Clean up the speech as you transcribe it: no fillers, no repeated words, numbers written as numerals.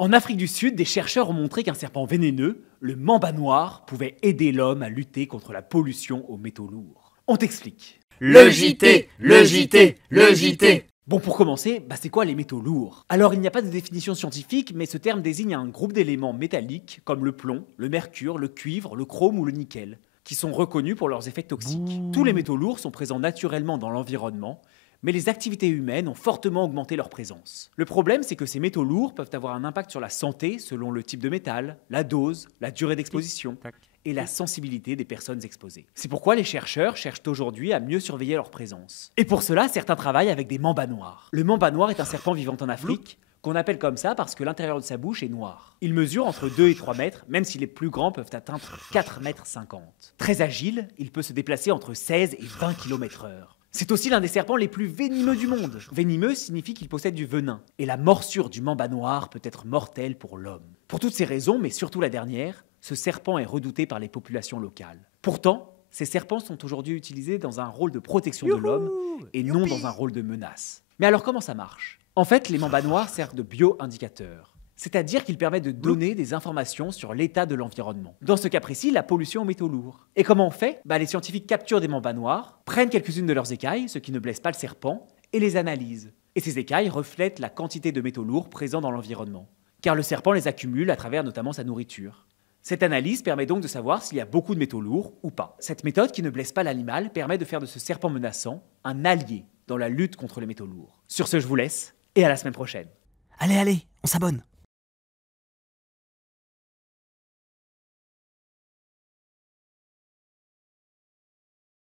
En Afrique du Sud, des chercheurs ont montré qu'un serpent vénéneux, le mamba noir, pouvait aider l'homme à lutter contre la pollution aux métaux lourds. On t'explique. Le JT, le JT, le JT. Bon, pour commencer, c'est quoi les métaux lourds? Alors, il n'y a pas de définition scientifique, mais ce terme désigne un groupe d'éléments métalliques comme le plomb, le mercure, le cuivre, le chrome ou le nickel, qui sont reconnus pour leurs effets toxiques. Tous les métaux lourds sont présents naturellement dans l'environnement, mais les activités humaines ont fortement augmenté leur présence. Le problème, c'est que ces métaux lourds peuvent avoir un impact sur la santé selon le type de métal, la dose, la durée d'exposition et la sensibilité des personnes exposées. C'est pourquoi les chercheurs cherchent aujourd'hui à mieux surveiller leur présence. Et pour cela, certains travaillent avec des mambas noirs. Le mamba noir est un serpent vivant en Afrique, qu'on appelle comme ça parce que l'intérieur de sa bouche est noir. Il mesure entre 2 et 3 mètres, même si les plus grands peuvent atteindre 4,50 mètres. Très agile, il peut se déplacer entre 16 et 20 km/h. C'est aussi l'un des serpents les plus venimeux du monde. Venimeux signifie qu'il possède du venin, et la morsure du mamba noir peut être mortelle pour l'homme. Pour toutes ces raisons, mais surtout la dernière, ce serpent est redouté par les populations locales. Pourtant, ces serpents sont aujourd'hui utilisés dans un rôle de protection de l'homme et non dans un rôle de menace. Mais alors comment ça marche? En fait, les mambas noirs servent de bio-indicateurs. C'est-à-dire qu'ils permettent de donner des informations sur l'état de l'environnement. Dans ce cas précis, la pollution aux métaux lourds. Et comment on fait? Les scientifiques capturent des mambas noirs, prennent quelques-unes de leurs écailles, ce qui ne blesse pas le serpent, et les analysent. Et ces écailles reflètent la quantité de métaux lourds présents dans l'environnement. Car le serpent les accumule à travers notamment sa nourriture. Cette analyse permet donc de savoir s'il y a beaucoup de métaux lourds ou pas. Cette méthode qui ne blesse pas l'animal permet de faire de ce serpent menaçant un allié dans la lutte contre les métaux lourds. Sur ce, je vous laisse, et à la semaine prochaine. Allez, on s'abonne.